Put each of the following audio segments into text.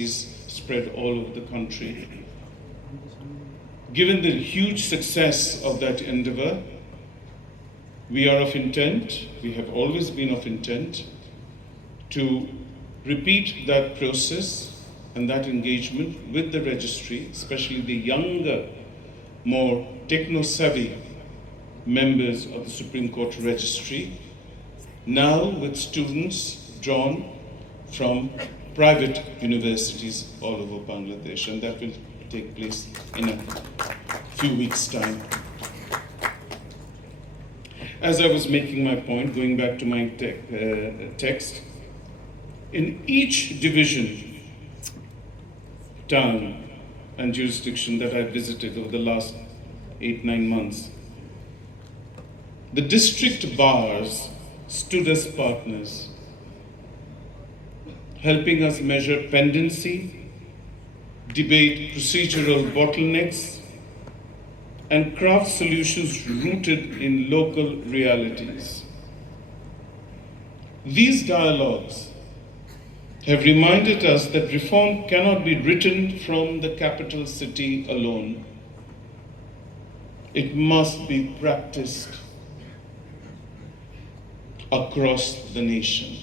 is spread all over the country. Given the huge success of that endeavor, we are of intent, we have always been of intent, to repeat that process and that engagement with the registry, especially the younger, more techno-savvy members of the Supreme Court registry, now with students drawn from private universities all over Bangladesh, and that will take place in a few weeks' time. As I was making my point, going back to my text, in each division, town, and jurisdiction that I visited over the last 8-9 months, the district bars stood as partners, helping us measure pendency, debate procedural bottlenecks, and craft solutions rooted in local realities. These dialogues have reminded us that reform cannot be written from the capital city alone. It must be practiced across the nation.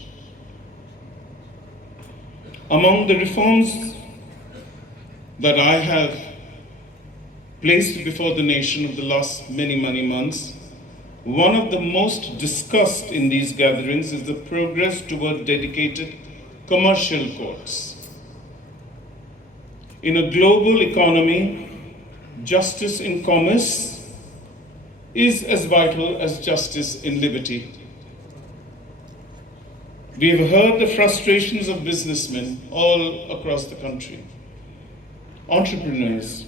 Among the reforms that I have placed before the nation of the last many months, one of the most discussed in these gatherings is the progress toward dedicated commercial courts. In a global economy, justice in commerce is as vital as justice in liberty. We have heard the frustrations of businessmen all across the country, entrepreneurs,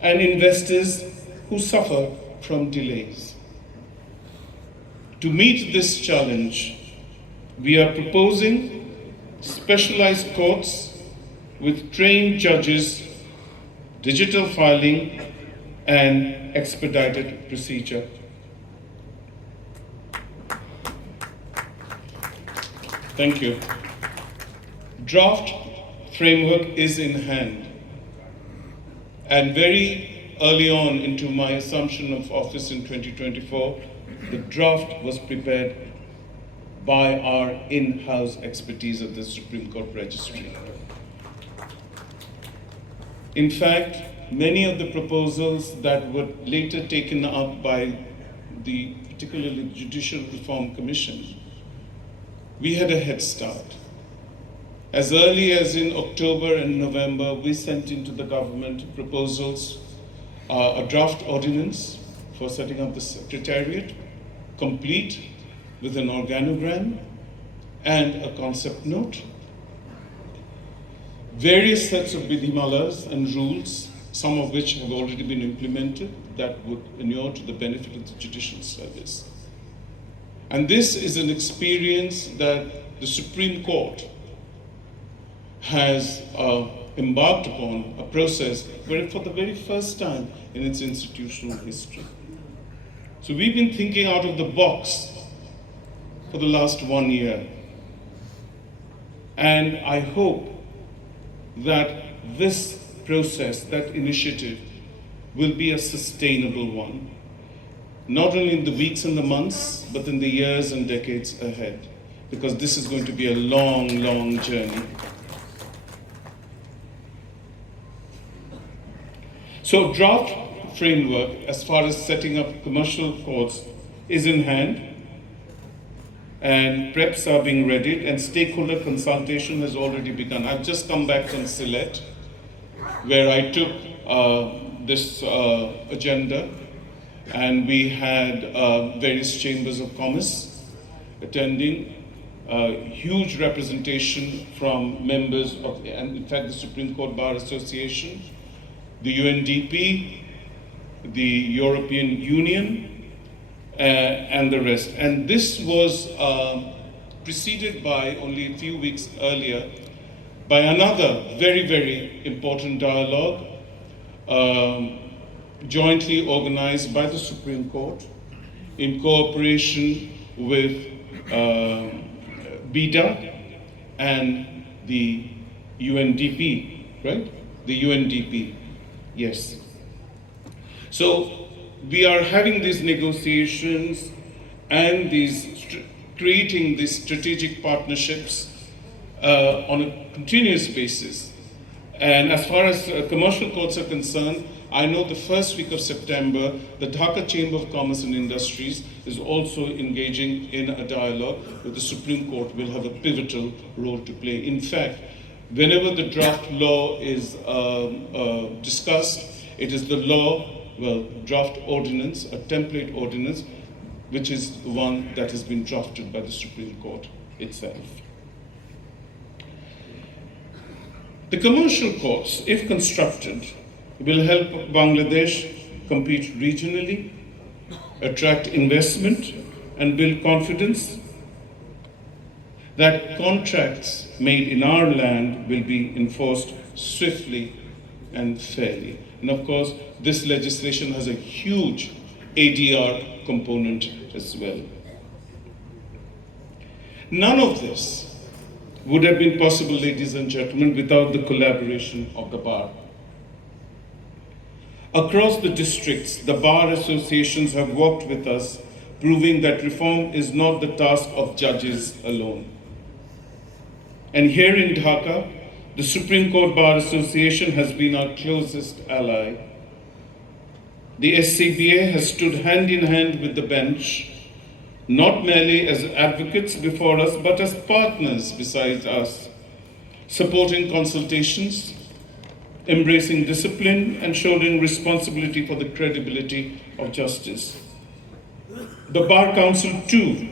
and investors who suffer from delays. To meet this challenge, we are proposing specialized courts with trained judges, digital filing, and expedited procedure. Thank you. Draft framework is in hand. And very early on into my assumption of office in 2024, the draft was prepared by our in-house expertise at the Supreme Court Registry. In fact, many of the proposals that were later taken up by the particularly Judicial Reform Commission, we had a head start. As early as in October and November, we sent into the government proposals, a draft ordinance for setting up the Secretariat, complete with an organogram and a concept note, various sets of vidhimalas and rules, some of which have already been implemented, that would inure to the benefit of the judicial service. And this is an experience that the Supreme Court has embarked upon, a process where for the very first time in its institutional history. So we've been thinking out of the box for the last 1 year. And I hope that this process, that initiative, will be a sustainable one, not only in the weeks and the months, but in the years and decades ahead, because this is going to be a long journey. So draft framework, as far as setting up commercial courts, is in hand, and preps are being readied, and stakeholder consultation has already begun. I've just come back from Sylhet, where I took this agenda, and we had various chambers of commerce attending, huge representation from members of, and in fact, the Supreme Court Bar Association, the UNDP, the European Union, and the rest. And this was preceded by, only a few weeks earlier, by another very important dialogue jointly organized by the Supreme Court in cooperation with BIDA and the UNDP, right? The UNDP, yes. So we are having these negotiations and creating these strategic partnerships on a continuous basis. And as far as commercial courts are concerned, I know the first week of September, the Dhaka Chamber of Commerce and Industries is also engaging in a dialogue with the Supreme Court, will have a pivotal role to play. In fact, whenever the draft law is discussed, it is the law, well, draft ordinance, a template ordinance, which is the one that has been drafted by the Supreme Court itself. The commercial courts, if constructed, will help Bangladesh compete regionally, attract investment, and build confidence that contracts made in our land will be enforced swiftly and fairly. And of course, this legislation has a huge ADR component as well. None of this would have been possible, ladies and gentlemen, without the collaboration of the bar. Across the districts, the bar associations have worked with us, proving that reform is not the task of judges alone. And here in Dhaka, the Supreme Court Bar Association has been our closest ally. The SCBA has stood hand in hand with the bench, not merely as advocates before us, but as partners beside us, supporting consultations, embracing discipline, and shouldering responsibility for the credibility of justice. The Bar Council, too,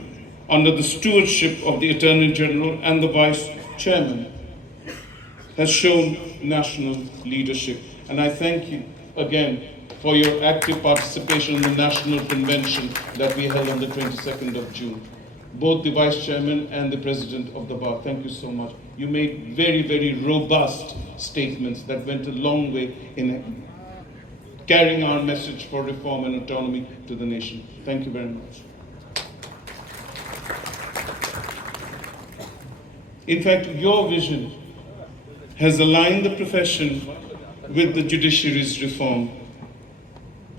under the stewardship of the Attorney General and the Vice Chairman, has shown national leadership. And I thank you again for your active participation in the National Convention that we held on the 22nd of June. Both the Vice Chairman and the President of the Bar, thank you so much. You made very, very robust statements that went a long way in carrying our message for reform and autonomy to the nation. Thank you very much. In fact, your vision has aligned the profession with the judiciary's reform,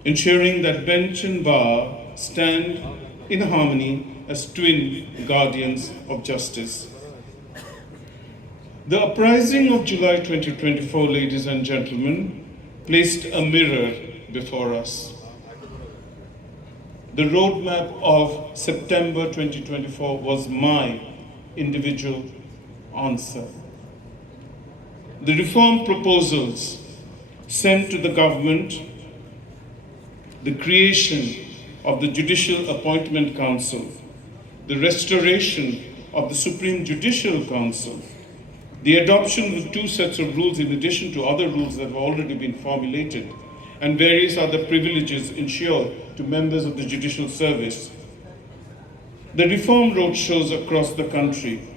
ensuring that bench and bar stand in harmony as twin guardians of justice. The uprising of July 2024, ladies and gentlemen, placed a mirror before us. The roadmap of September 2024 was my individual answer. The reform proposals sent to the government, the creation of the Judicial Appointment Council, the restoration of the Supreme Judicial Council, the adoption of 2 sets of rules in addition to other rules that have already been formulated, and various other privileges ensured to members of the judicial service. The reform road shows across the country,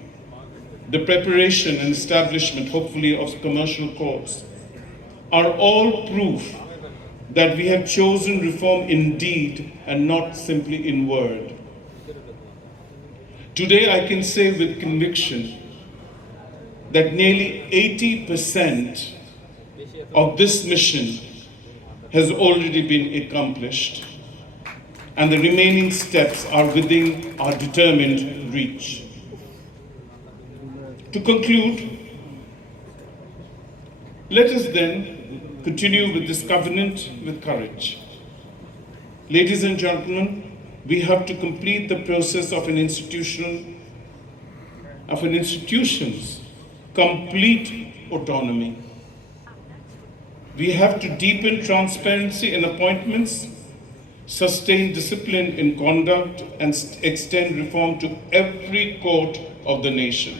the preparation and establishment, hopefully, of commercial courts are all proof that we have chosen reform in deed and not simply in word. Today, I can say with conviction that nearly 80% of this mission has already been accomplished, and the remaining steps are within our determined reach. To conclude, let us then continue with this covenant with courage. Ladies and gentlemen, we have to complete the process of an institution's complete autonomy. We have to deepen transparency in appointments, sustain discipline in conduct, and extend reform to every court of the nation.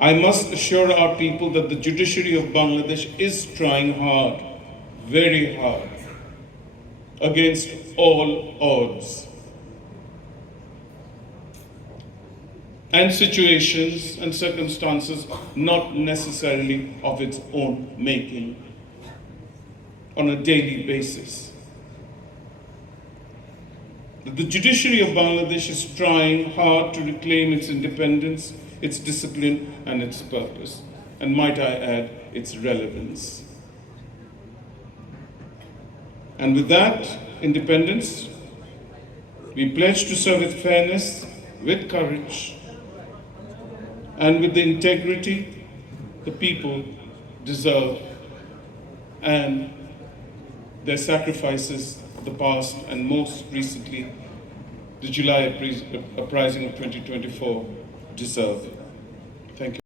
I must assure our people that the judiciary of Bangladesh is trying hard, very hard, against all odds and situations and circumstances not necessarily of its own making on a daily basis. The judiciary of Bangladesh is trying hard to reclaim its independence, its discipline, and its purpose. And might I add, its relevance. And with that independence, we pledge to serve with fairness, with courage, and with the integrity the people deserve, and their sacrifices of the past, and most recently, the July uprising of 2024 deserve. Thank you.